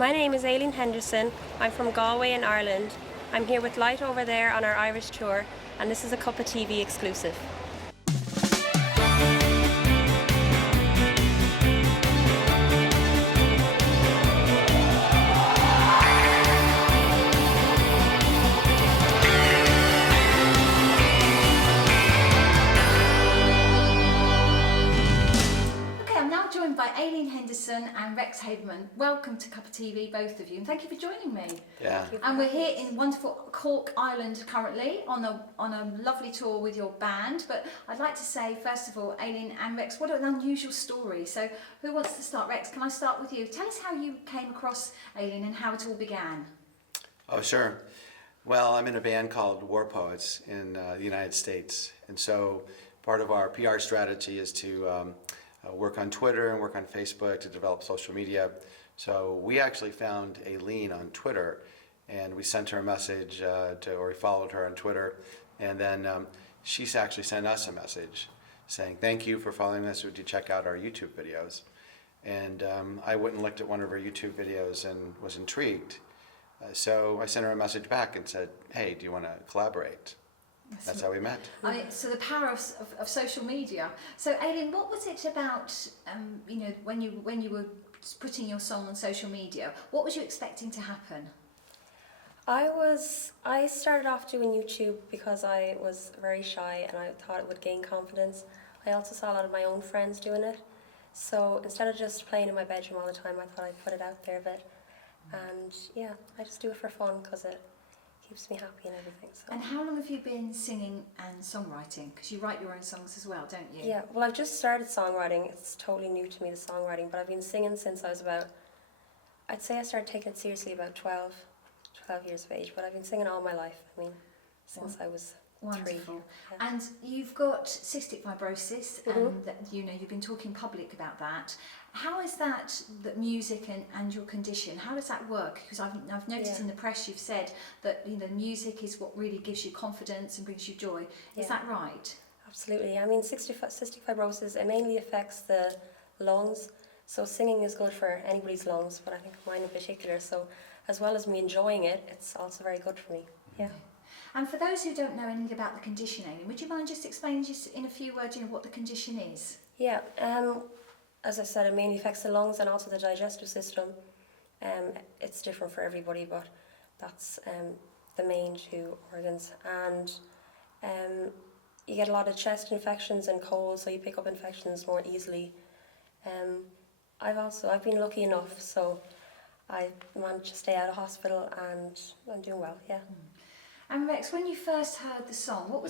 My name is Aileen Henderson. I'm from Galway in Ireland. I'm here with Light over there on our Irish tour, and this is a Cuppa TV exclusive. By Aileen Henderson and Rex Haberman. Welcome to Cuppa TV, both of you, and thank you for joining me. Yeah. And we're here in wonderful Cork, Ireland currently on a lovely tour with your band. But I'd like to say, first of all, Aileen and Rex, what an unusual story. So who wants to start? Rex, can I start with you? Tell us how you came across Aileen and how it all began. Oh, sure. Well, I'm in a band called War Poets in the United States, and so part of our PR strategy is to work on Twitter and work on Facebook to develop social media. So we actually found Aileen on Twitter, and we sent her a message, or we followed her on Twitter, and then she actually sent us a message saying, "Thank you for following us. Would you check out our YouTube videos?" And I went and looked at one of her YouTube videos and was intrigued. So I sent her a message back and said, "Hey, do you want to collaborate?" That's how we met. I mean, so the power of social media. So Aileen, what was it about, when you were putting your song on social media, what was you expecting to happen? I started off doing YouTube because I was very shy and I thought it would gain confidence. I also saw a lot of my own friends doing it. So instead of just playing in my bedroom all the time, I thought I'd put it out there a bit. And yeah, I just do it for fun because it keeps me happy and everything. So. And how long have you been singing and songwriting? Because you write your own songs as well, don't you? Yeah, well, I've just started songwriting. It's totally new to me, the songwriting, but I've been singing since I was I'd say I started taking it seriously about 12 years of age, but I've been singing all my life, since I was Wonderful. 3. Yeah. And you've got cystic fibrosis, and you've been talking public about that. How is that music and your condition? How does that work? Because I've noticed in the press you've said that music is what really gives you confidence and brings you joy. Is that right? Absolutely. Cystic fibrosis, it mainly affects the lungs. So singing is good for anybody's lungs, but I think mine in particular. So as well as me enjoying it, it's also very good for me. Yeah. And for those who don't know anything about the condition, Aileen, would you mind just explaining in a few words what the condition is? Yeah. As I said, it mainly affects the lungs and also the digestive system. It's different for everybody, but that's the main two organs. And you get a lot of chest infections and colds, so you pick up infections more easily. I've been lucky enough, so I managed to stay out of hospital and I'm doing well, yeah. And Rex, when you first heard the song, what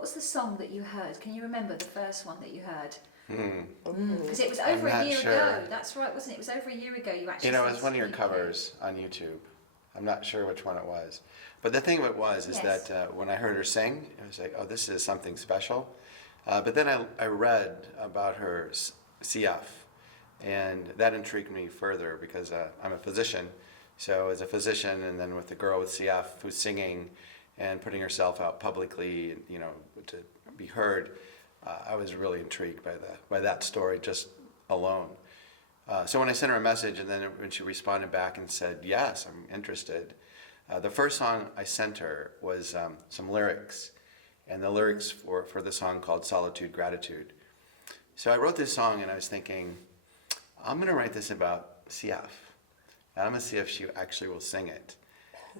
was the song that you heard? Can you remember the first one that you heard? Because it was over a year ago. That's right, wasn't it? It was over a year ago you actually. It was one of your covers on YouTube. I'm not sure which one it was. But the thing of it was that when I heard her sing, I was like, oh, this is something special. But then I read about her CF, and that intrigued me further because I'm a physician. So as a physician, and then with the girl with CF who's singing and putting herself out publicly, to be heard, I was really intrigued by that story just alone. So when I sent her a message, and then when she responded back and said, yes, I'm interested, the first song I sent her was some lyrics, and the lyrics for the song called Solitude, Gratitude. So I wrote this song and I was thinking, I'm going to write this about CF, and I'm going to see if she actually will sing it.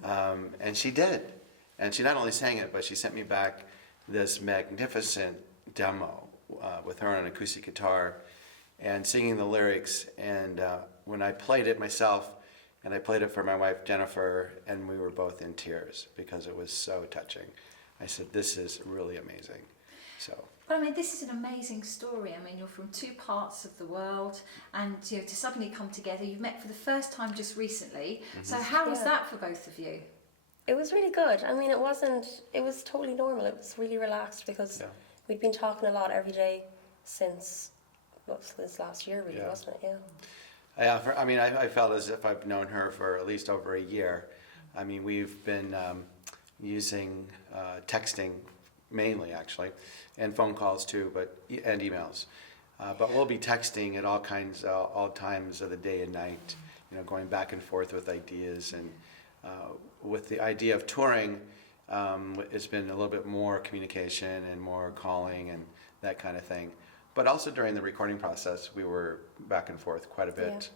And she did. And she not only sang it, but she sent me back this magnificent demo with her on an acoustic guitar and singing the lyrics. And when I played it myself, and I played it for my wife Jennifer, and we were both in tears because it was so touching. I said, this is really amazing. So. But this is an amazing story. You're from two parts of the world, and to suddenly come together. You've met for the first time just recently. Mm-hmm. So how was that for both of you? It was really good. It was totally normal. It was really relaxed because we'd been talking a lot every day since last year, really, wasn't it? Yeah. Yeah, I felt as if I've known her for at least over a year. We've been using texting mainly, actually, and phone calls too, and emails. But we'll be texting at all times of the day and night. going back and forth with ideas. And with the idea of touring, it's been a little bit more communication and more calling and that kind of thing. But also during the recording process, we were back and forth quite a bit.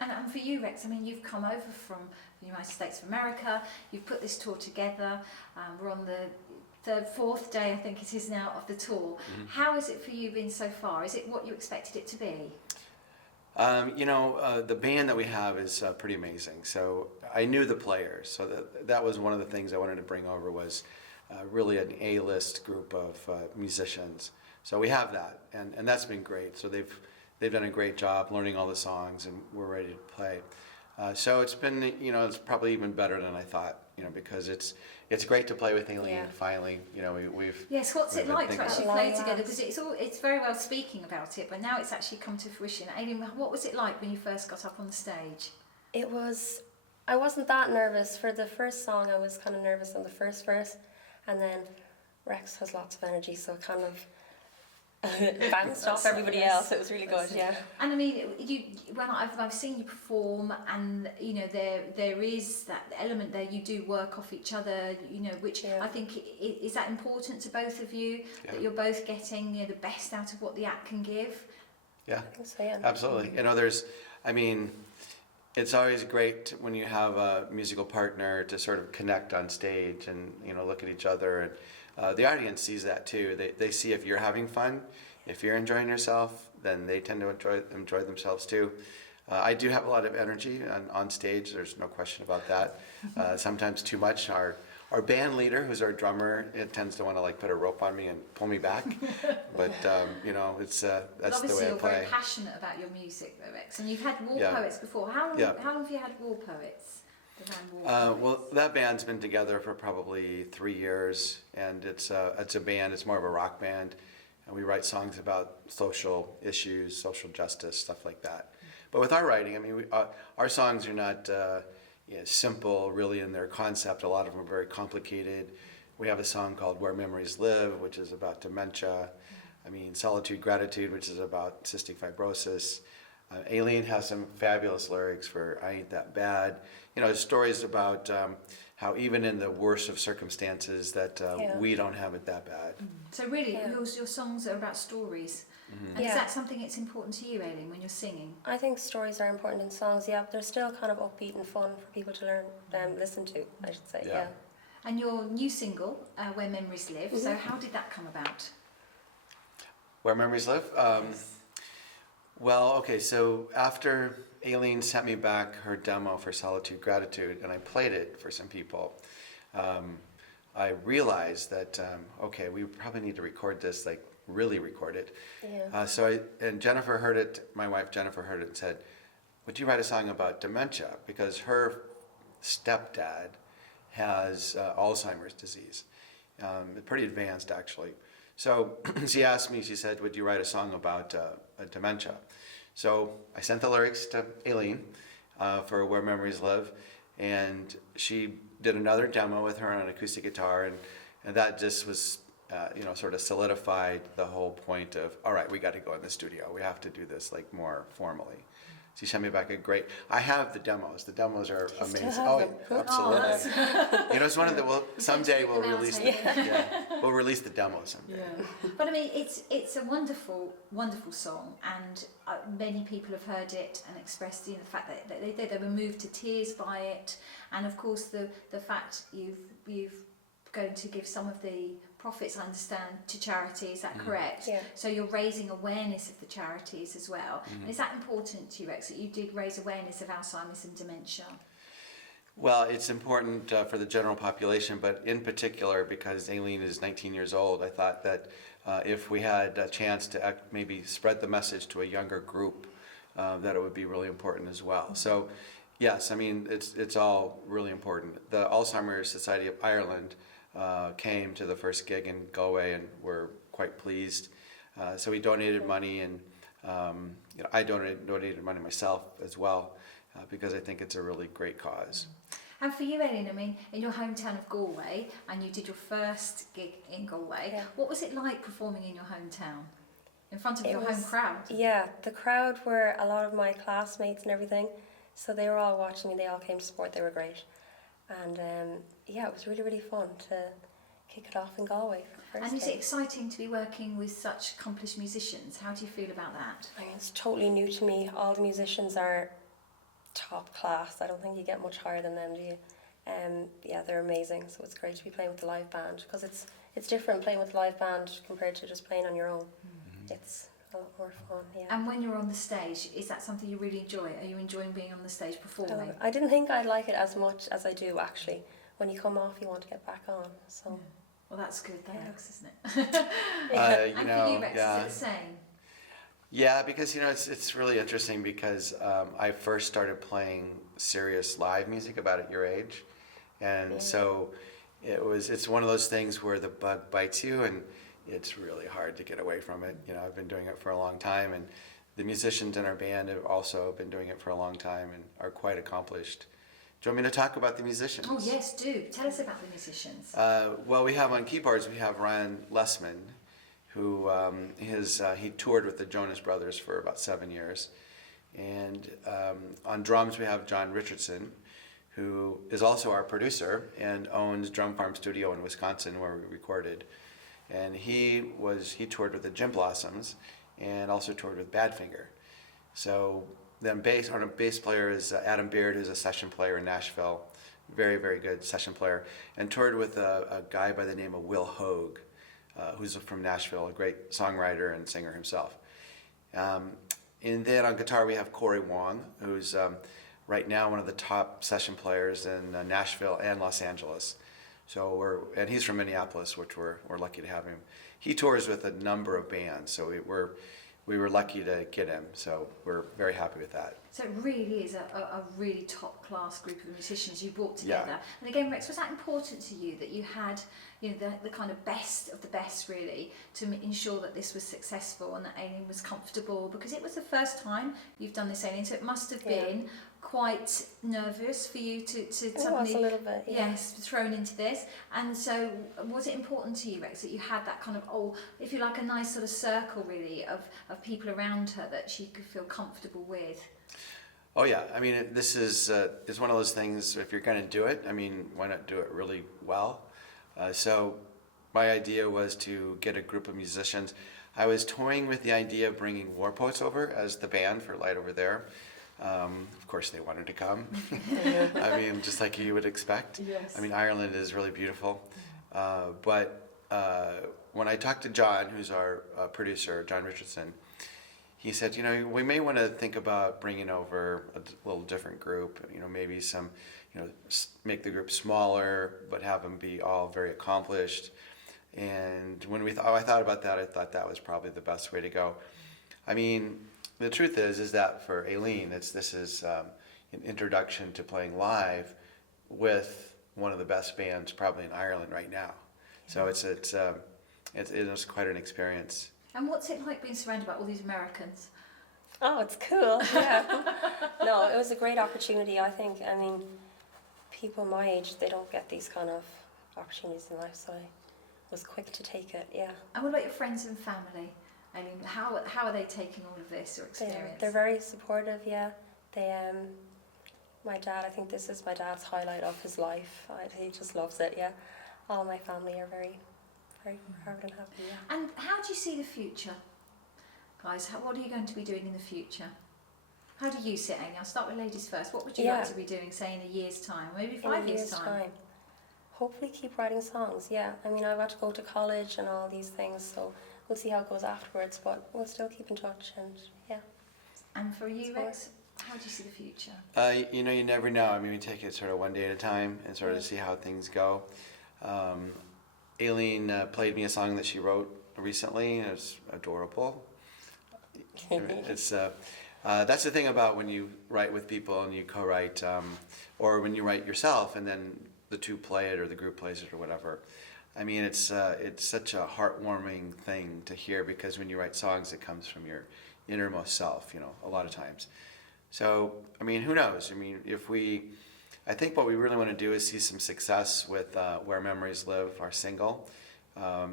And for you, Rex, I mean, you've come over from the United States of America, you've put this tour together, we're on the fourth day, I think it is now, of the tour. How has it for you been so far? Is it what you expected it to be? The band that we have is pretty amazing. So I knew the players, so that was one of the things I wanted to bring over was really an A-list group of musicians. So we have that, and that's been great. So they've done a great job learning all the songs, and we're ready to play. So it's been, it's probably even better than I thought, because it's great to play with Aileen. Finally, we've. Yes, what's it like to actually play together? Because it's very well speaking about it, but now it's actually come to fruition. Aileen, what was it like when you first got up on the stage? I wasn't that nervous. For the first song, I was kind of nervous on the first verse, and then Rex has lots of energy, so it kind of bounced off everybody else. It was really good, yeah. And I mean, when I've seen you perform, and there is that element there. You do work off each other, which I think is that important to both of you, that you're both getting the best out of what the act can give. Yeah, I think so, yeah. Absolutely. It's always great when you have a musical partner to sort of connect on stage and look at each other, and the audience sees that too. They see if you're having fun, if you're enjoying yourself, then they tend to enjoy themselves too. I do have a lot of energy on stage. There's no question about that. Sometimes too much. Our band leader, who's our drummer, tends to want to put a rope on me and pull me back. But it's that's the way I play. Obviously, you're very passionate about your music, though, Rex, and you've had war poets before. How long have you had war poets? Well, that band's been together for probably 3 years, and it's a band. It's more of a rock band, and we write songs about social issues, social justice, stuff like that. But with our writing, our songs are not simple, really, in their concept. A lot of them are very complicated. We have a song called "Where Memories Live," which is about dementia. "Solitude, Gratitude," which is about cystic fibrosis. Aileen has some fabulous lyrics for "I Ain't That Bad." Stories about how even in the worst of circumstances that we don't have it that bad. So really, your songs are about stories. And is that something that's important to you, Aileen, when you're singing? I think stories are important in songs, but they're still kind of upbeat and fun for people to listen to, I should say, yeah. And your new single, "Where Memories Live," so how did that come about? Where Memories Live? Yes. Well, okay, so after Aileen sent me back her demo for Solitude, Gratitude, and I played it for some people, I realized that, we probably need to record this, really record it. Yeah. And Jennifer heard it, my wife Jennifer heard it and said, "Would you write a song about dementia?" Because her stepdad has Alzheimer's disease, pretty advanced actually. So she asked me, she said, "Would you write a song about dementia?" So I sent the lyrics to Aileen for "Where Memories Live," and she did another demo with her on an acoustic guitar, and that just was, sort of solidified the whole point of, all right, we got to go in the studio. We have to do this more formally. She sent me back I have the demos. The demos are amazing. Absolutely. It's one of the, someday we'll release we'll release the demos someday. Yeah. But it's a wonderful, wonderful song, and many people have heard it and expressed the fact that they were moved to tears by it, and of course the fact you've going to give some of the profits, I understand, to charity. Is that correct? Yeah. So you're raising awareness of the charities as well. And is that important to you, Rex, that you did raise awareness of Alzheimer's and dementia? Well, it's important for the general population, but in particular because Aileen is 19 years old, I thought that if we had a chance to maybe spread the message to a younger group, that it would be really important as well. So, yes, it's all really important. The Alzheimer's Society of Ireland came to the first gig in Galway and were quite pleased. So we donated money, and I donated money myself as well because I think it's a really great cause. And for you, Aileen, in your hometown of Galway, and you did your first gig in Galway, what was it like performing in your hometown, in front of your home crowd? Yeah, the crowd were a lot of my classmates and everything. So they were all watching me. They all came to support. They were great, and yeah, it was really, really fun to kick it off in Galway for the first And is day. it exciting to be working with such accomplished musicians? How do you feel about that? I mean, it's totally new to me. All the musicians are top class. I don't think you get much higher than them, do you? Yeah, they're amazing. So it's great to be playing with the live band, because it's different playing with the live band compared to just playing on your own. It's a lot more fun, yeah. And when you're on the stage, is that something you really enjoy? Are you enjoying being on the stage performing? I didn't think I'd like it as much as I do, actually. When you come off, you want to get back on. So. Well, that's good, Yeah. Rex, isn't it? You And for know, you, Rex, yeah. is it the same? Yeah, because it's really interesting because I first started playing serious live music about at your age, and so it's one of those things where the bug bites you, and it's really hard to get away from it. You know, I've been doing it for a long time, and the musicians in our band have also been doing it for a long time and are quite accomplished. Do you want me to talk about the musicians? Oh yes, do. Tell us about the musicians. Well, we have on keyboards, we have Ryan Lessman, who he toured with the Jonas Brothers for about 7 years. And on drums, we have John Richardson, who is also our producer and owns Drum Farm Studio in Wisconsin, where we recorded. And he toured with the Gin Blossoms and also toured with Badfinger. So then our bass player is Adam Beard, who's a session player in Nashville, very, very good session player, and toured with a guy by the name of Will Hogue, who's from Nashville, a great songwriter and singer himself. And then on guitar we have Corey Wong, who's right now one of the top session players in Nashville and Los Angeles. And he's from Minneapolis, which we're lucky to have him. He tours with a number of bands, so we were lucky to get him. So we're very happy with that. So it really is a really top class group of musicians you brought together. Yeah. And again, Rex, was that important to you that you had, you know, the kind of best of the best really to ensure that this was successful and that Aileen was comfortable? Because it was the first time you've done this, Aileen, so it must have been quite nervous for you to suddenly, was a little bit, yeah. yes, thrown into this. And so was it important to you, Rex, that you had that kind of, if you like, a nice sort of circle really of people around her that she could feel comfortable with? Oh yeah, I mean this is one of those things. If you're going to do it, I mean, why not do it really well? So my idea was to get a group of musicians. I was toying with the idea of bringing War Poets over as the band for Light Over There. Of course, they wanted to come. I mean, just like you would expect. Yes. I mean, Ireland is really beautiful. But when I talked to John, who's our producer, John Richardson, he said, you know, we may want to think about bringing over a little different group, you know, maybe some, you know, make the group smaller, but have them be all very accomplished. And when I thought about that, I thought that was probably the best way to go. I mean, the truth is that for Aileen, this is an introduction to playing live with one of the best bands probably in Ireland right now. So it is quite an experience. And what's it like being surrounded by all these Americans? Oh, it's cool, yeah. No, it was a great opportunity, I think. I mean, people my age, they don't get these kind of opportunities in life, so I was quick to take it, yeah. And what about your friends and family? I mean, how are they taking all of this, your experience? They're very supportive, yeah. My dad, I think this is my dad's highlight of his life. He just loves it, yeah. All my family are very, very proud and happy, yeah. And how do you see the future? Guys, what are you going to be doing in the future? How do you see it, Amy? I'll start with ladies first. What would you like to be doing, say, in a year's time, maybe 5 years' time? Hopefully keep writing songs, yeah. I mean, I've got to go to college and all these things, so we'll see how it goes afterwards, but we'll still keep in touch, and yeah. And for you, Rex, how do you see the future? You know, you never know. I mean, we take it sort of one day at a time and sort of see how things go. Aileen played me a song that she wrote recently, and it's adorable. It's that's the thing about when you write with people and you co-write, or when you write yourself and then the two play it or the group plays it or whatever. I mean, it's such a heartwarming thing to hear, because when you write songs, it comes from your innermost self, you know, a lot of times. So, I mean, who knows? I mean, I think what we really want to do is see some success with Where Memories Live, our single.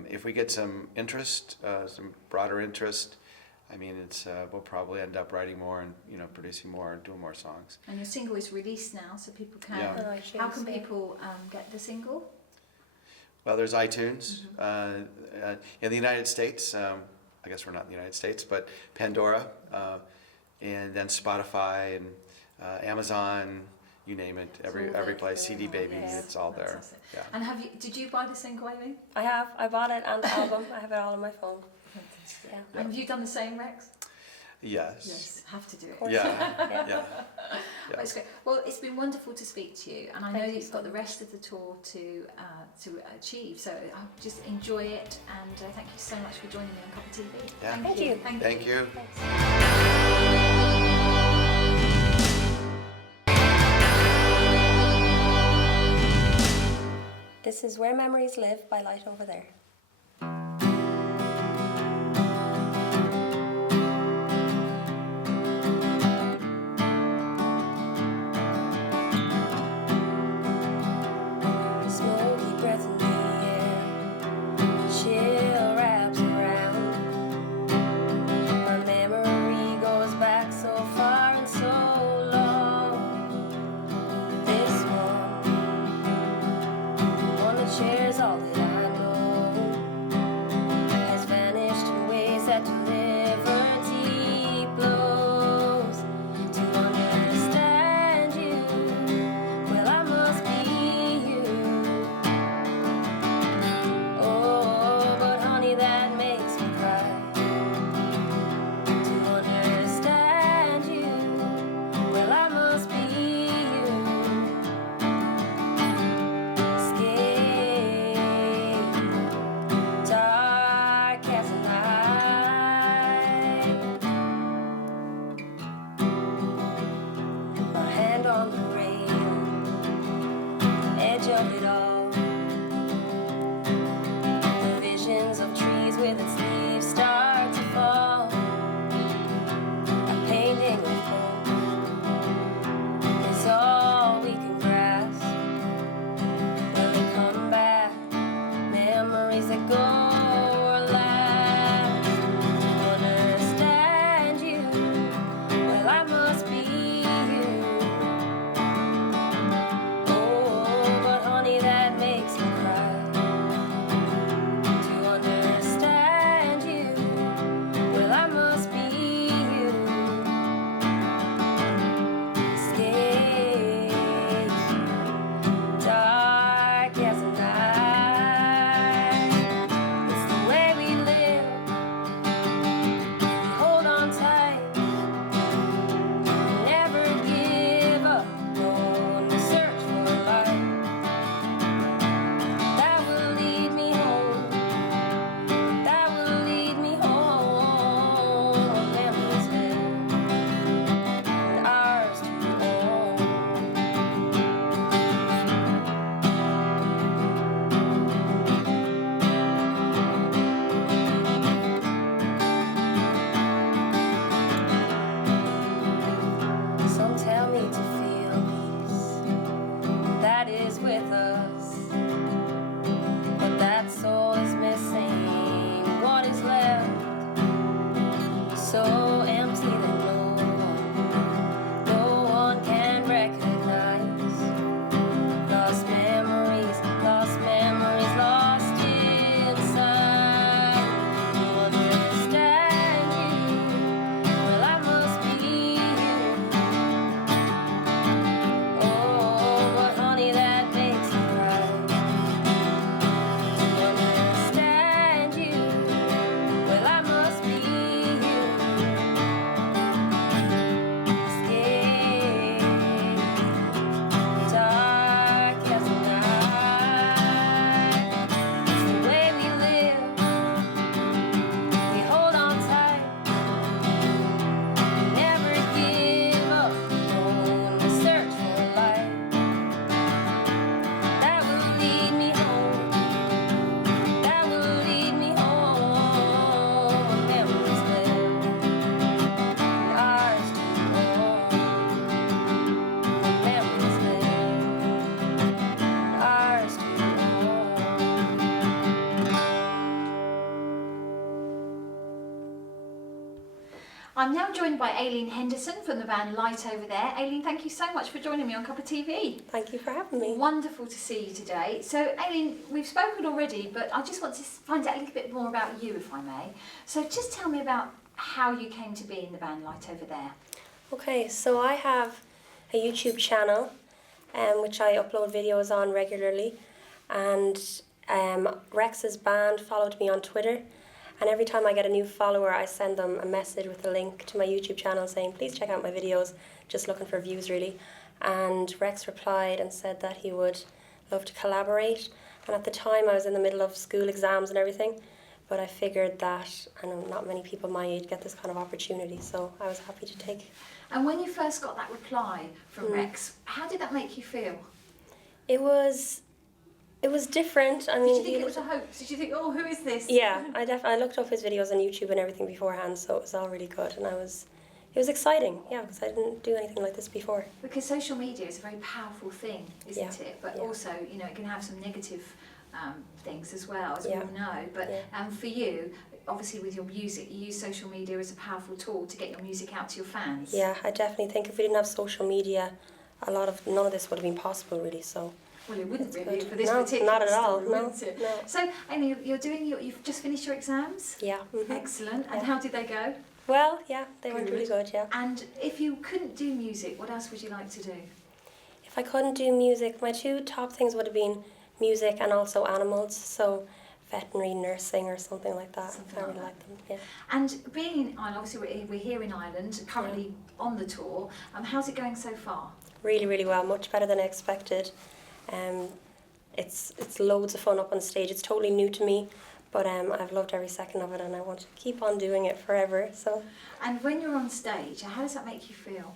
If we get some interest, some broader interest, I mean, it's we'll probably end up writing more and producing more and doing more songs. And your single is released now, so people can. Yeah. On iTunes, How can yeah. people get the single? Well, there's iTunes in the United States. I guess we're not in the United States, but Pandora, and then Spotify and Amazon. You name it, every place. CD Baby, Yes. it's all there. Fantastic. Yeah. And did you buy the single, Aileen? I bought it and the album. I have it all on my phone. Fantastic. Yeah. And have you done the same, Rex? Yes. Have to do it. course. Yeah. Yeah. Yeah. Well, it's great. Well, it's been wonderful to speak to you, and I know Thank that you you've so got the much. rest of the tour to achieve. So just enjoy it, and thank you so much for joining me on Cuppa TV. Yeah. Thank you. Thank you. Thanks. This is Where Memories Live by Light Over There. Smoky breath in the air, chill wraps around. My memory goes back so far and so long. This one that shares all that I know. I'm now joined by Aileen Henderson from the band Light Over There. Aileen, thank you so much for joining me on Cuppa TV. Thank you for having me. Wonderful to see you today. So Aileen, we've spoken already, but I just want to find out a little bit more about you, if I may. So just tell me about how you came to be in the band Light Over There. Okay, so I have a YouTube channel which I upload videos on regularly, and Rex's band followed me on Twitter, and every time I get a new follower I send them a message with a link to my YouTube channel saying please check out my videos, just looking for views really. And Rex replied and said that he would love to collaborate, and at the time I was in the middle of school exams and everything, but I figured that I know not many people my age get this kind of opportunity, so I was happy to take. And when you first got that reply from Rex, how did that make you feel? It was different. I mean, did you think it was a hoax? Did you think, oh, who is this? Yeah, I looked up his videos on YouTube and everything beforehand, so it was all really good, and it was exciting, yeah, because I didn't do anything like this before. Because social media is a very powerful thing, isn't it? But also, you know, it can have some negative things as well, as we all know. But for you, obviously with your music, you use social media as a powerful tool to get your music out to your fans. Yeah, I definitely think if we didn't have social media, none of this would have been possible, really. So. Well, it wouldn't really good. for this no, particular not at all. story, No, wouldn't it? no. So, Amy, you've just finished your exams? Yeah. Mm-hmm. Excellent. And how did they go? Well, yeah, they went really good, yeah. And if you couldn't do music, what else would you like to do? If I couldn't do music, my two top things would have been music and also animals, so veterinary nursing or something like that. I really like them, yeah. And being in Ireland, obviously we're here in Ireland, currently on the tour. How's it going so far? Really, really well, much better than I expected. It's loads of fun up on stage. It's totally new to me, but I've loved every second of it, and I want to keep on doing it forever. So. And when you're on stage, how does that make you feel?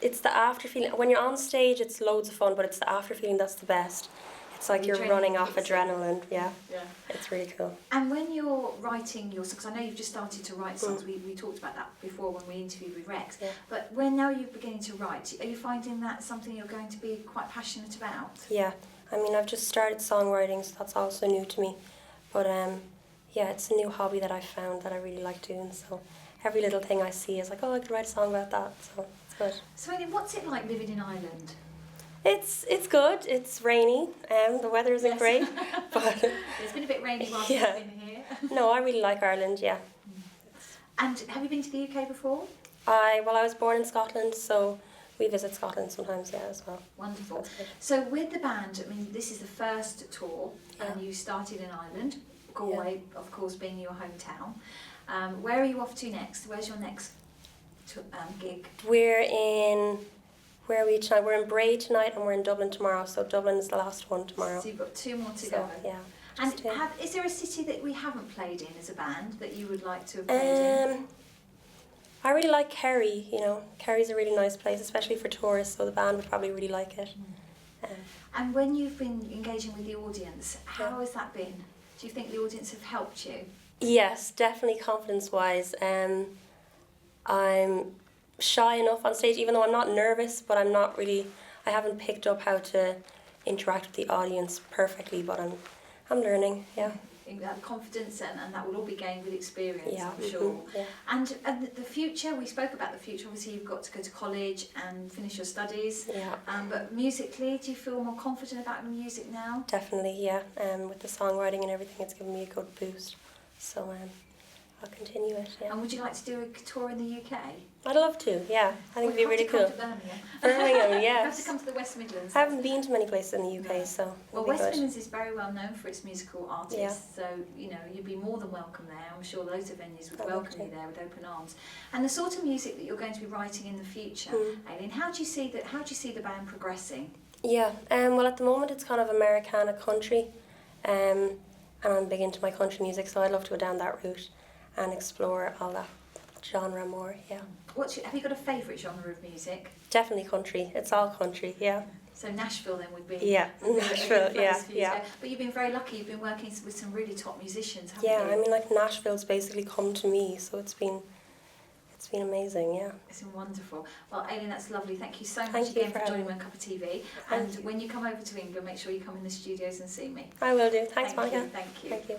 It's the after feeling. When you're on stage, it's loads of fun, but it's the after feeling that's the best. It's like you're running off adrenaline. Yeah. It's really cool. And when you're writing your songs, because I know you've just started to write songs, we talked about that before when we interviewed with Rex, but when now you're beginning to write, are you finding that something you're going to be quite passionate about? Yeah, I mean, I've just started songwriting, so that's also new to me, but yeah, it's a new hobby that I've found that I really like doing, so every little thing I see is like, oh, I could write a song about that, so it's good. So Aileen, what's it like living in Ireland? It's good. It's rainy. The weather isn't great, but it's been a bit rainy while we've been here. No, I really like Ireland. Yeah. And have you been to the UK before? I was born in Scotland, so we visit Scotland sometimes. Yeah, as well. Wonderful. So with the band, I mean, this is the first tour, and you started in Ireland. Galway, of course, being your hometown. Where are you off to next? Where's your next gig? We're in. Where are we tonight? We're in Bray tonight and we're in Dublin tomorrow, so Dublin is the last one tomorrow. So you've got two more to go. Yeah. And is there a city that we haven't played in as a band that you would like to have played in? I really like Kerry, you know. Kerry's a really nice place, especially for tourists, so the band would probably really like it. And when you've been engaging with the audience, how has that been? Do you think the audience have helped you? Yes, definitely confidence-wise. I'm shy enough on stage, even though I'm not nervous, but I haven't picked up how to interact with the audience perfectly, but I'm learning, yeah. That confidence and that will all be gained with experience, I'm sure. Yeah. And the future, we spoke about the future, obviously you've got to go to college and finish your studies. Yeah. But musically, do you feel more confident about music now? Definitely, yeah. With the songwriting and everything, it's given me a good boost. So I'll continue it, yeah. And would you like to do a tour in the UK? I'd love to, yeah. I think it'd be really cool. Birmingham, yes. You have to come to the West Midlands. I haven't been to many places in the UK, so well, West Midlands is very well known for its musical artists, so you know you'd be more than welcome there. I'm sure loads of venues would welcome you there with open arms. And the sort of music that you're going to be writing in the future, Aileen, how do you see the band progressing? Yeah, well at the moment it's kind of Americana country, and I'm big into my country music, so I'd love to go down that route and explore all that genre more, yeah. Have you got a favourite genre of music? Definitely country. It's all country, yeah. So Nashville then would be... Yeah, Nashville, yeah. But you've been very lucky. You've been working with some really top musicians, haven't you? Yeah, I mean, like Nashville's basically come to me, so it's been amazing, yeah. It's been wonderful. Well, Aileen, that's lovely. Thank you so much again for joining me on Cuppa TV. And when you come over to England, make sure you come in the studios and see me. I will do. Thanks, Monica. Thank you. Thank you.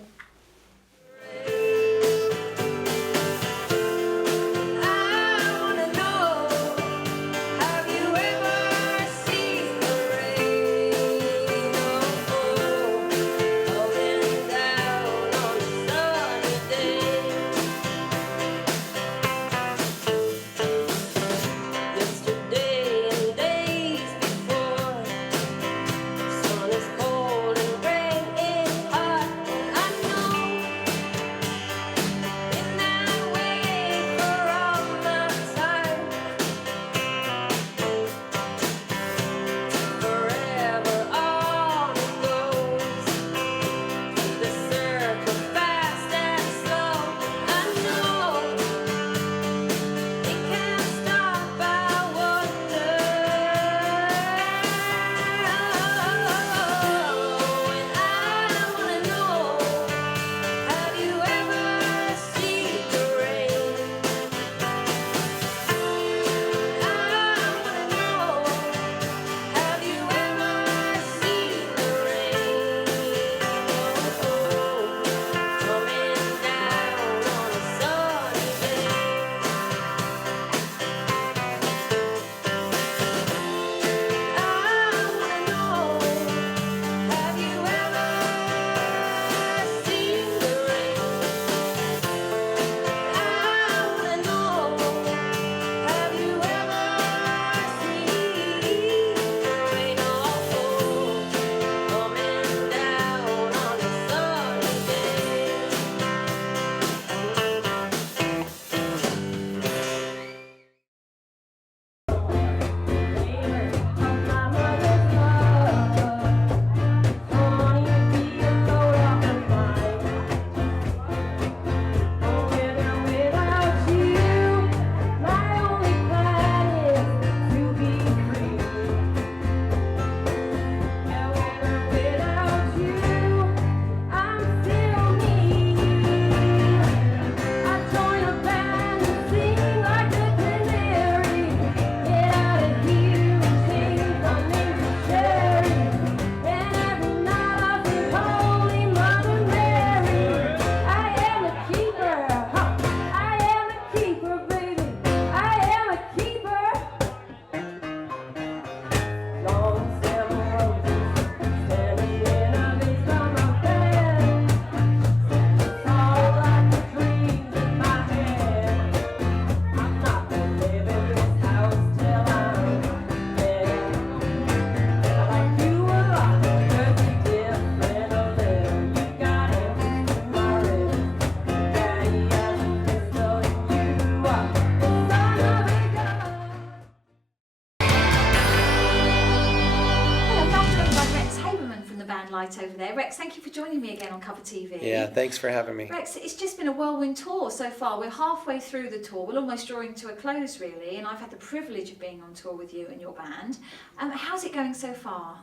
band Light Over There. Rex, thank you for joining me again on Cuppa TV. Yeah, thanks for having me. Rex, it's just been a whirlwind tour so far. We're halfway through the tour. We're almost drawing to a close, really, and I've had the privilege of being on tour with you and your band. How's it going so far?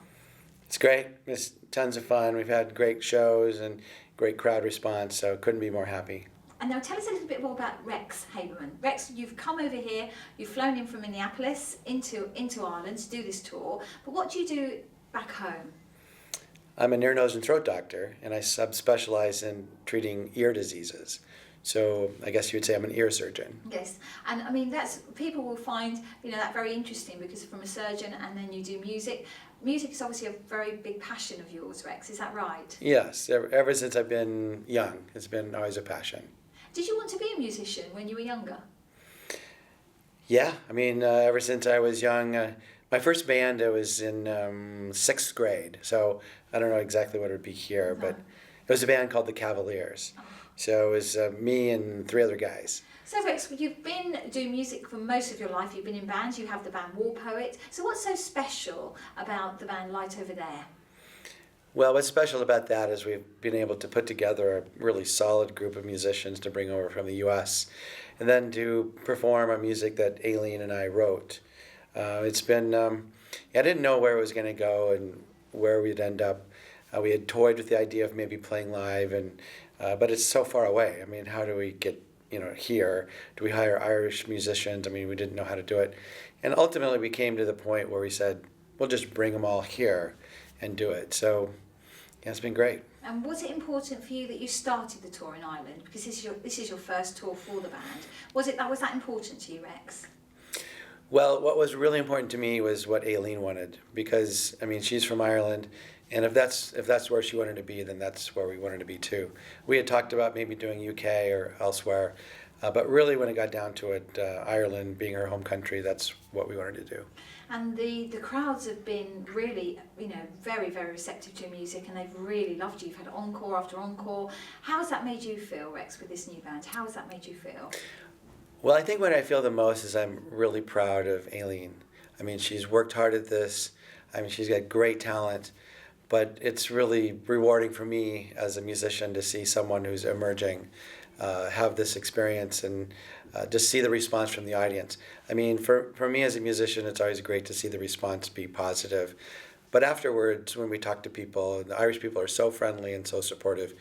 It's great. It's tons of fun. We've had great shows and great crowd response, so couldn't be more happy. And now tell us a little bit more about Rex Haberman. Rex, you've come over here, you've flown in from Minneapolis into Ireland to do this tour, but what do you do back home? I'm an ear, nose, and throat doctor, and I subspecialize in treating ear diseases. So I guess you would say I'm an ear surgeon. Yes, and I mean people will find that very interesting because from a surgeon and then you do music. Music is obviously a very big passion of yours, Rex. Is that right? Yes, ever since I've been young, it's been always a passion. Did you want to be a musician when you were younger? Yeah, I mean, ever since I was young, my first band I was in 6th grade, so I don't know exactly what it would be here, but it was a band called the Cavaliers. So it was me and 3 other guys. So Rex, you've been doing music for most of your life. You've been in bands. You have the band War Poet. So what's so special about the band Light Over There? Well, what's special about that is we've been able to put together a really solid group of musicians to bring over from the U.S. and then to perform a music that Aileen and I wrote. It's been, I didn't know where it was going to go and where we'd end up. We had toyed with the idea of maybe playing live, but it's so far away. I mean, how do we get here? Do we hire Irish musicians? I mean, we didn't know how to do it. And ultimately we came to the point where we said, we'll just bring them all here and do it. So yeah, it's been great. And was it important for you that you started the tour in Ireland? Because this is your first tour for the band. Was that important to you, Rex? Well, what was really important to me was what Aileen wanted, because I mean, she's from Ireland, and if that's where she wanted to be, then that's where we wanted to be too. We had talked about maybe doing UK or elsewhere, but really when it got down to it, Ireland being her home country, that's what we wanted to do. And the crowds have been really, very, very receptive to your music, and they've really loved you. You've had encore after encore. How has that made you feel, Rex, with this new band? How has that made you feel? Well, I think what I feel the most is I'm really proud of Aileen. I mean, she's worked hard at this. I mean, she's got great talent, but it's really rewarding for me as a musician to see someone who's emerging have this experience and just see the response from the audience. I mean, for me as a musician, it's always great to see the response be positive. But afterwards, when we talk to people, the Irish people are so friendly and so supportive.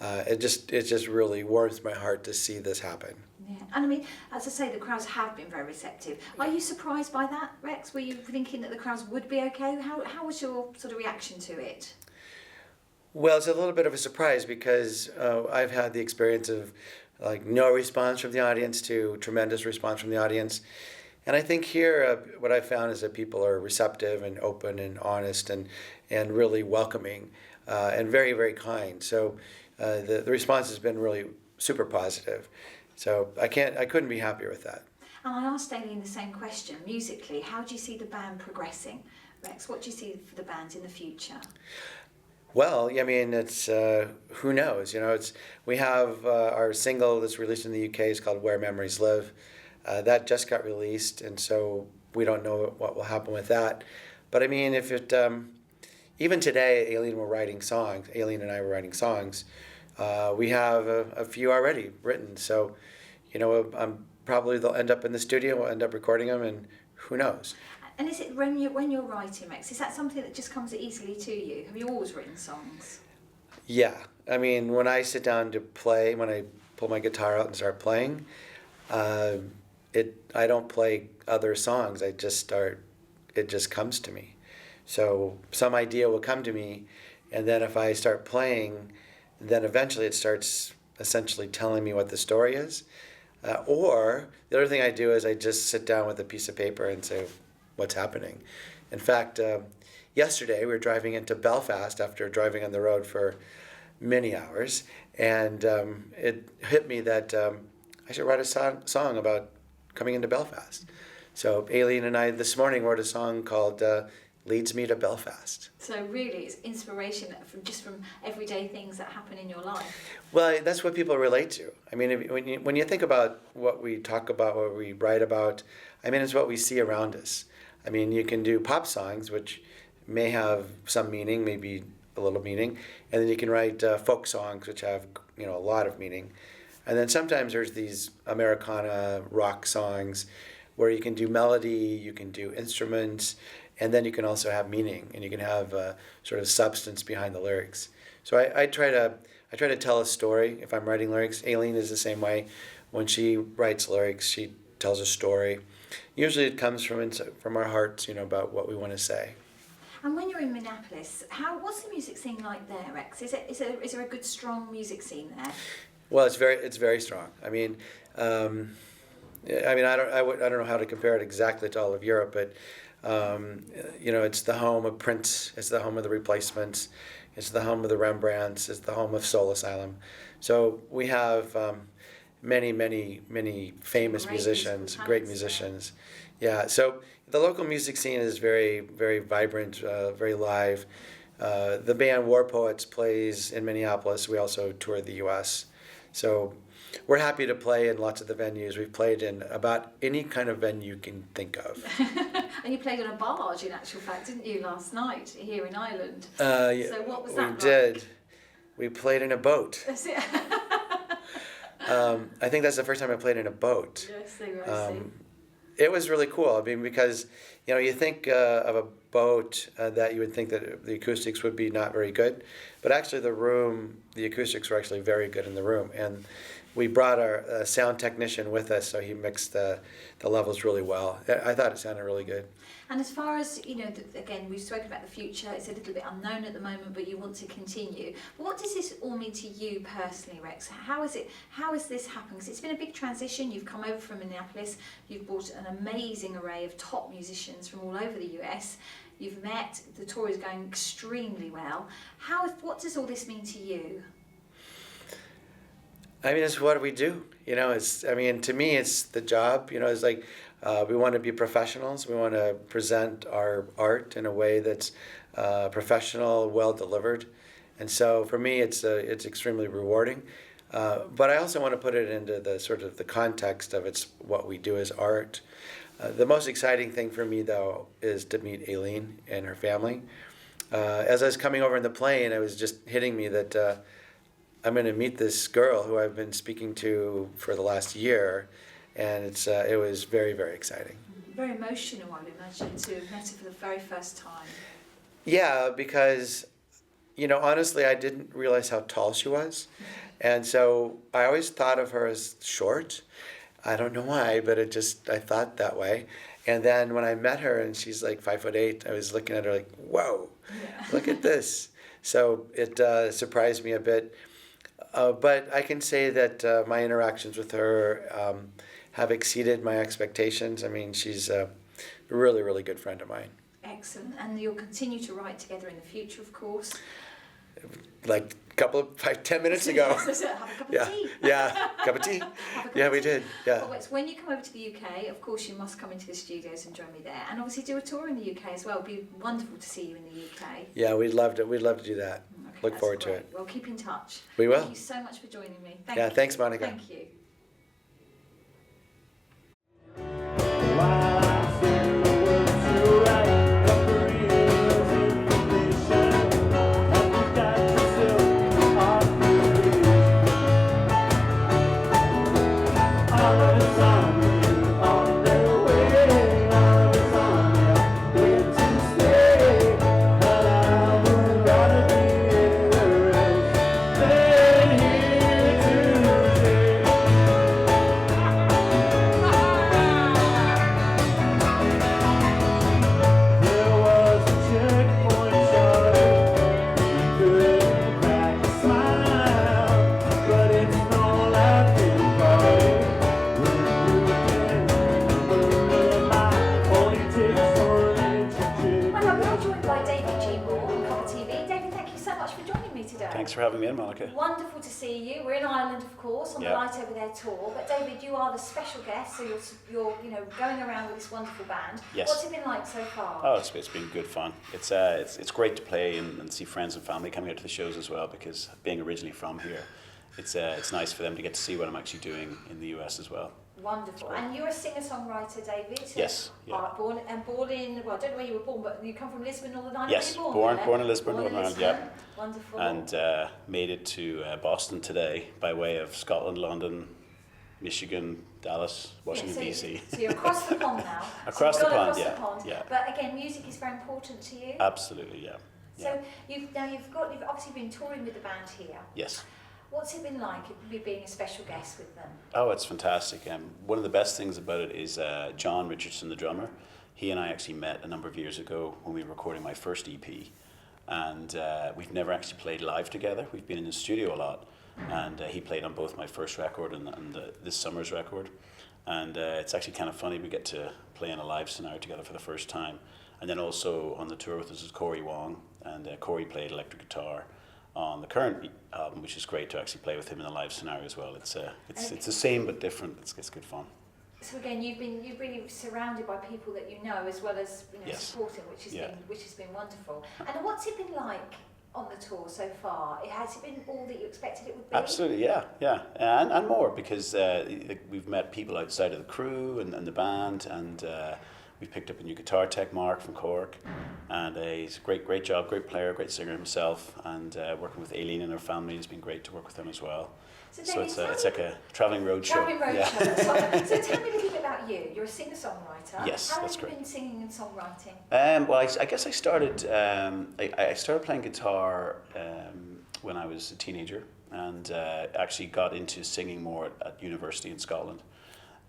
It just really warms my heart to see this happen. Yeah, and I mean, as I say, the crowds have been very receptive. Are you surprised by that, Rex? Were you thinking that the crowds would be okay? How was your sort of reaction to it? Well, it's a little bit of a surprise because I've had the experience of like no response from the audience to tremendous response from the audience. And I think here what I found is that people are receptive and open and honest and really welcoming and very, very kind. So the response has been really super positive. So I couldn't be happier with that. And I asked Aileen the same question. Musically, how do you see the band progressing? Rex, what do you see for the band in the future? Well, I mean, it's who knows? We have our single that's released in the UK is called "Where Memories Live." That just got released, and so we don't know what will happen with that. But I mean, if it even today, Aileen and I were writing songs. We have a few already written, so probably they'll end up in the studio. We'll end up recording them, and who knows? And is it when you're writing, Rex, is that something that just comes easily to you? Have you always written songs? Yeah, I mean, when I sit down to play, when I pull my guitar out and start playing, I don't play other songs. It just comes to me. So some idea will come to me, and then if I start playing, then eventually it starts essentially telling me what the story is. Or the other thing I do is I just sit down with a piece of paper and say, what's happening? In fact, yesterday we were driving into Belfast after driving on the road for many hours, and it hit me that I should write a song about coming into Belfast. So Aileen and I this morning wrote a song called Leads Me to Belfast. So really it's inspiration from everyday things that happen in your life. Well, that's what people relate to. I mean, when you think about what we talk about, what we write about, I mean, it's what we see around us. I mean, you can do pop songs, which may have some meaning, maybe a little meaning, and then you can write folk songs which have a lot of meaning, and then sometimes there's these Americana rock songs where you can do melody, you can do instruments, and then you can also have meaning, and you can have sort of substance behind the lyrics. So I try to tell a story if I'm writing lyrics. Aileen is the same way. When she writes lyrics, she tells a story. Usually it comes from our hearts, about what we want to say. And when you're in Minneapolis, what's the music scene like there, Rex? Is there a good, strong music scene there? Well, it's very strong. I don't know how to compare it exactly to all of Europe, but it's the home of Prince, it's the home of the Replacements, it's the home of the Rembrandts, it's the home of Soul Asylum. So we have many famous musicians, great musicians. Yeah, so the local music scene is very, very vibrant, very live. The band War Poets plays in Minneapolis. We also tour the U.S. So we're happy to play in lots of the venues. We've played in about any kind of venue you can think of. And you played on a barge, in actual fact, didn't you, last night here in Ireland? So what was that like? We did. We played in a boat. That's it. I think that's the first time I played in a boat. Yes, I see. It was really cool. I mean, because you think of a boat that you would think that the acoustics would be not very good, but actually the acoustics were actually very good in the room. And we brought our sound technician with us, so he mixed the levels really well. I thought it sounded really good. And as far as, again, we've spoken about the future, it's a little bit unknown at the moment, but you want to continue. But what does this all mean to you personally, Rex? How is this happening? Because it's been a big transition. You've come over from Minneapolis, you've brought an amazing array of top musicians from all over the US, you've met, the tour is going extremely well. What does all this mean to you? I mean, it's what we do. To me, it's the job. It's like we want to be professionals. We want to present our art in a way that's professional, well delivered, and so for me, it's extremely rewarding. But I also want to put it into the sort of the context of it's what we do as art. The most exciting thing for me, though, is to meet Aileen and her family. As I was coming over in the plane, it was just hitting me that I'm going to meet this girl who I've been speaking to for the last year, and it was very, very exciting. Very emotional, I would imagine, to have met her for the very first time. Yeah, because, honestly, I didn't realize how tall she was, and so I always thought of her as short. I don't know why, but I thought that way. And then when I met her and she's like 5'8", I was looking at her like, whoa, look at this. So it surprised me a bit. But I can say that my interactions with her have exceeded my expectations. I mean, she's a really, really good friend of mine. Excellent. And you'll continue to write together in the future, of course. Like a couple of 10 minutes ago. Have a cup of tea. Yeah, cup of tea. Yeah, we did. Yeah. Well, when you come over to the UK, of course, you must come into the studios and join me there, and obviously do a tour in the UK as well. It'd be wonderful to see you in the UK. Yeah, we'd love to do that. Okay, Look forward to great. it. Well, keep in touch. We will. Thank you so much for joining me. Thank you. Thanks, Monica. Thank you. Thanks for having me in, Monica. Wonderful to see you. We're in Ireland, of course, on the Light Over There tour. But David, you are the special guest, so you're going around with this wonderful band. Yes. What's it been like so far? Oh, it's been good fun. It's great to play and see friends and family coming out to the shows as well, because being originally from here, it's nice for them to get to see what I'm actually doing in the US as well. Wonderful. And you're a singer-songwriter, David? Yes. Yeah. Born in, well, I don't know where you were born, but you come from Lisbon, Northern Ireland? Yes, Were you born there? born in Lisbon, Born in Northern Ireland, Lisbon. yeah. Wonderful. And made it to Boston today by way of Scotland, London, Michigan, Dallas, Washington, Yeah, D.C. So you're across the pond now. Across so the pond, across yeah, the pond. yeah. But again, music is very important to you. Absolutely, yeah. So you've obviously been touring with the band here. Yes. What's it been like being a special guest with them? Oh, it's fantastic. One of the best things about it is John Richardson, the drummer. He and I actually met a number of years ago when we were recording my first EP. And we've never actually played live together. We've been in the studio a lot. And he played on both my first record and this summer's record. And it's actually kind of funny, we get to play in a live scenario together for the first time. And then also on the tour with us is Corey Wong. And Corey played electric guitar on the current album, which is great to actually play with him in a live scenario as well. It's the same but different. It's good fun. So again, you've really surrounded by people that you know, as well as Yes. supporting, which has been wonderful. And what's it been like on the tour so far? Has it been all that you expected it would be? Absolutely, yeah, and more, because we've met people outside of the crew and the band, and we've picked up a new guitar tech, Mark from Cork, and he's a great job, great player, great singer himself, and working with Aileen and her family has been great to work with them as well. So it's like a travelling road show. Travelling road show. So tell me a little bit about you. You're a singer-songwriter. Yes, How that's have you great. been singing and songwriting? Well, I guess I started. I started playing guitar when I was a teenager, and actually got into singing more at university in Scotland.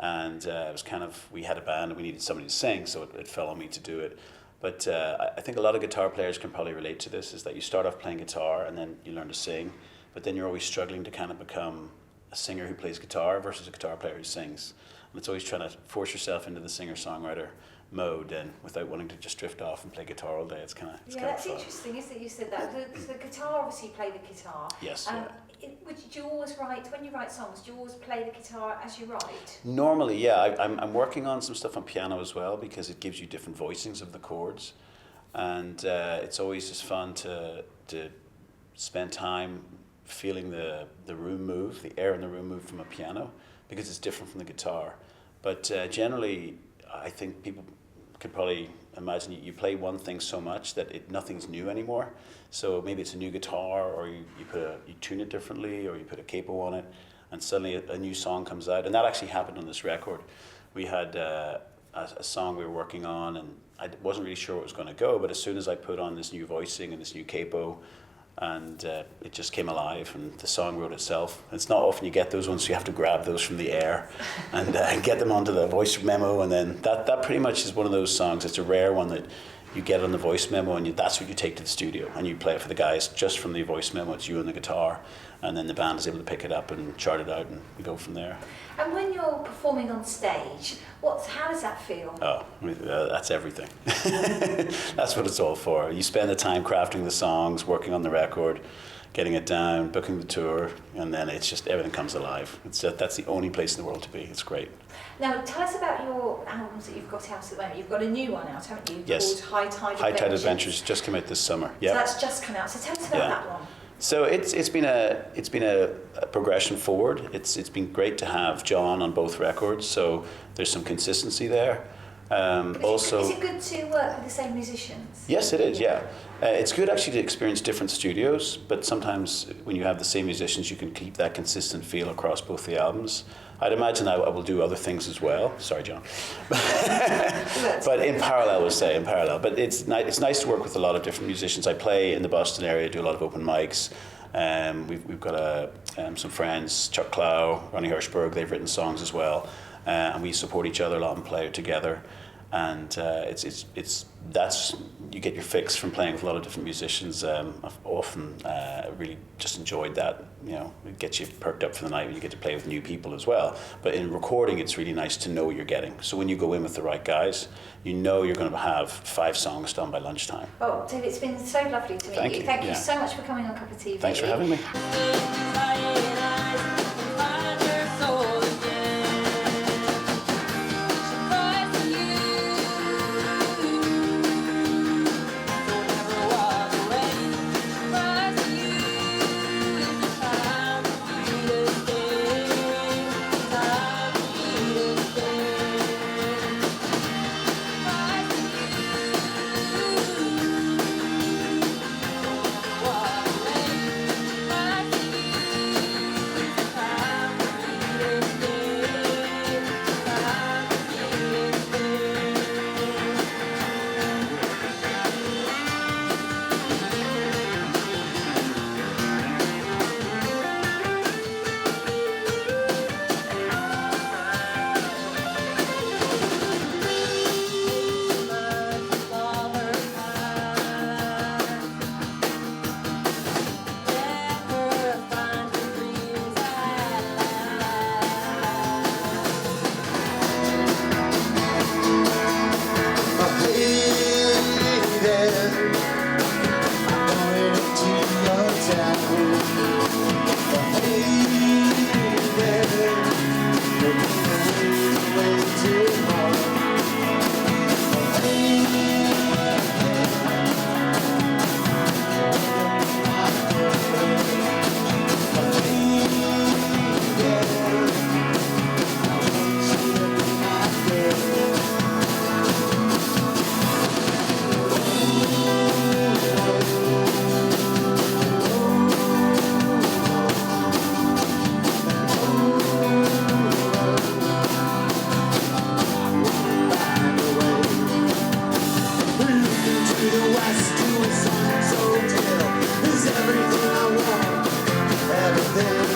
And it was kind of, we had a band and we needed somebody to sing, so it fell on me to do it. But I think a lot of guitar players can probably relate to this, is that you start off playing guitar and then you learn to sing, but then you're always struggling to kind of become a singer who plays guitar versus a guitar player who sings. And it's always trying to force yourself into the singer-songwriter mode, and without wanting to just drift off and play guitar all day. It's kind of That's fun. interesting, isn't it? You said that. The guitar, obviously you play the guitar. Yes, Do you always write, when you write songs, do you always play the guitar as you write? Normally, yeah. I'm working on some stuff on piano as well, because it gives you different voicings of the chords, and it's always just fun to spend time feeling the room move, the air in the room move from a piano, because it's different from the guitar. But generally, I think people could probably imagine you play one thing so much that nothing's new anymore. So maybe it's a new guitar, or you tune it differently, or you put a capo on it, and suddenly a new song comes out. And that actually happened on this record. We had a song we were working on, and I wasn't really sure what was going to go, but as soon as I put on this new voicing and this new capo, and it just came alive, and the song wrote itself. It's not often you get those ones, so you have to grab those from the air and get them onto the voice memo, and then that pretty much is one of those songs. It's a rare one that you get on the voice memo, and that's what you take to the studio, and you play it for the guys just from the voice memo. It's you and the guitar, and then the band is able to pick it up and chart it out, and we go from there. And when you're performing on stage, how does that feel? Oh, that's everything. That's what it's all for. You spend the time crafting the songs, working on the record, getting it down, booking the tour, and then it's just everything comes alive. That's the only place in the world to be. It's great. Now, tell us about your albums that you've got out at the moment. You've got a new one out, haven't you? Yes. Called High Tide Adventures just came out this summer. Yeah. So that's just come out. So tell us about that one. So it's been a progression forward. It's been great to have John on both records. So there's some consistency there. Is it good to work with the same musicians? Yes, it is. Yeah, it's good actually to experience different studios. But sometimes when you have the same musicians, you can keep that consistent feel across both the albums. I'd imagine I will do other things as well. Sorry, John. But in parallel, we'll say in parallel. But it's nice to work with a lot of different musicians. I play in the Boston area, do a lot of open mics. We've got some friends, Chuck Clow, Ronnie Hirschberg. They've written songs as well, and we support each other a lot and play together. And that's you get your fix from playing with a lot of different musicians. I've often really just enjoyed that. You know, it gets you perked up for the night when you get to play with new people as well. But in recording, it's really nice to know what you're getting. So when you go in with the right guys, you know you're going to have 5 songs done by lunchtime. Oh, David, it's been so lovely to meet you. Thank you so much for coming on Cuppa TV. Thanks for having me. west to a sun's hotel is everything I want, everything.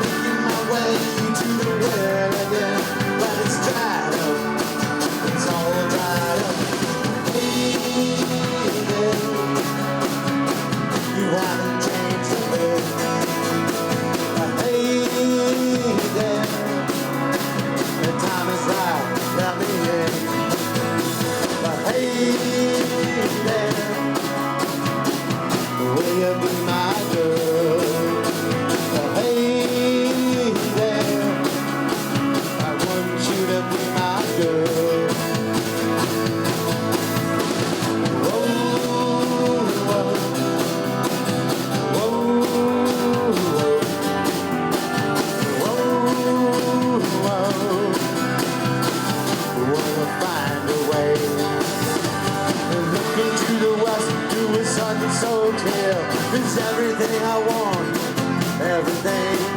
Making my way to the well again, but it's dried up, it's all dried up. Baby, you haven't changed a bit. Hey there, the time is right, let me in. Hey there, will you be my girl? Hey there, I want you to be my girl. Whoa, whoa, whoa, whoa, whoa, whoa. Wanna find a way. Looking to the west, to a sun's hotel is everything I want, everything.